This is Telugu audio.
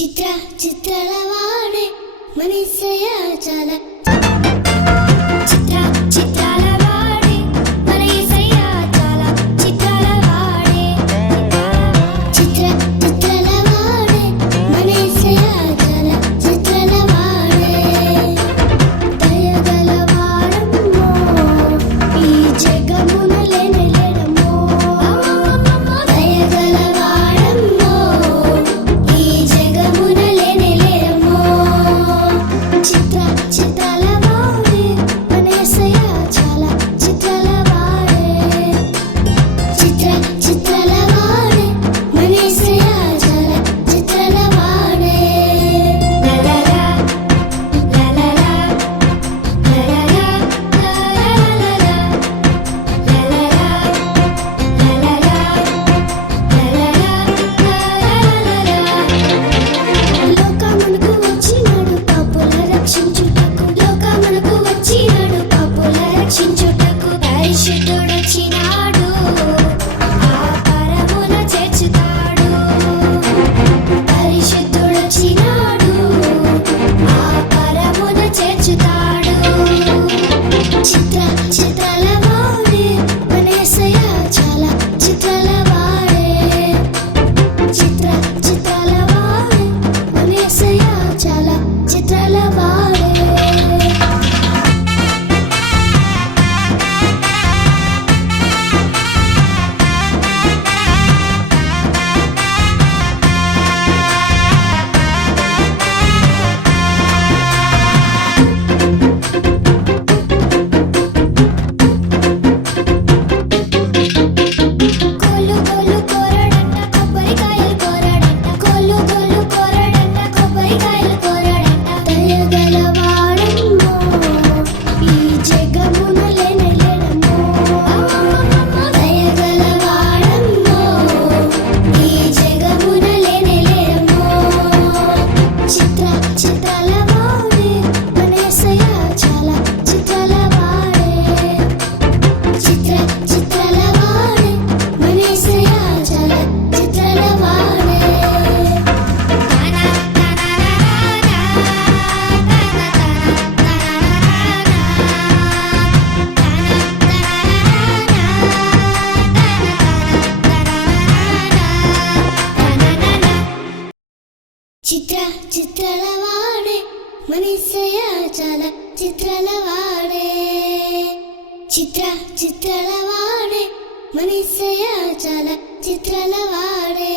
చిత్ర చిత్రాల వాడే మనసయ్య చాలా చిత్ర చిత్రాల వాడే మనసయ్య చాలా చిత్రాల వాడే చిత్ర చిత్రాల వాడే మనసయ్య చాలా చిత్రాల వాడే దయగల వాడమ్మో ఈ జగమున లేనెలడమ్మో దయగల వాడమ్మో ఈ జగమున లేనెలడమ్మో చిత్ర చిత్రాల వాడే మనసయ్య చాలా చిత్రాల వాడే చిత్ర చిత్రాల వాడే మనసయ్య చాలా చిత్రాల వాడే లలలా లలలా లలలా లలలా లోకమునకు వచ్చినాడు పాపుల రక్షించుటకు లోకమునకు వచ్చినాడు పాపుల రక్షించుటకు పరిశుద్ధుడొచ్చినాడు ఆ పరమున చేర్చుతాడు పరిశుద్ధుడొచ్చినాడు ఆ పరమున చేర్చుతాడు చిత్ర చిత్రాల వాడే మనసయ్య చాలా చిత్రాల వాడే చిత్ర చిత్రాల వాడే మనసయ్య చాలా చిత్రాల వాడే కోలు కోలు కోరడంట కొబ్బరికాయలు కోరడంట కోలు కోలు కోరడంట కొబ్బరికాయలు కోరడంట దయగల వాడమ్మో ఈ జగమున లేనెలడమ్మో దయగల వాడమ్మో ఈ జగమున లేనెలడమ్మో చిత్ర చిత్రాల వాడే మనసయ్య చాలా చిత్రాల వాడే చిత్ర చిత్రాల వాడే మనసయ్య చాలా చిత్రాల వాడే చిత్ర చిత్రాల వాడే మనసయ్య చాలా చిత్రాల వాడే చిత్ర చిత్రాల వాడే మనసయ్య చాలా చిత్రాల వాడే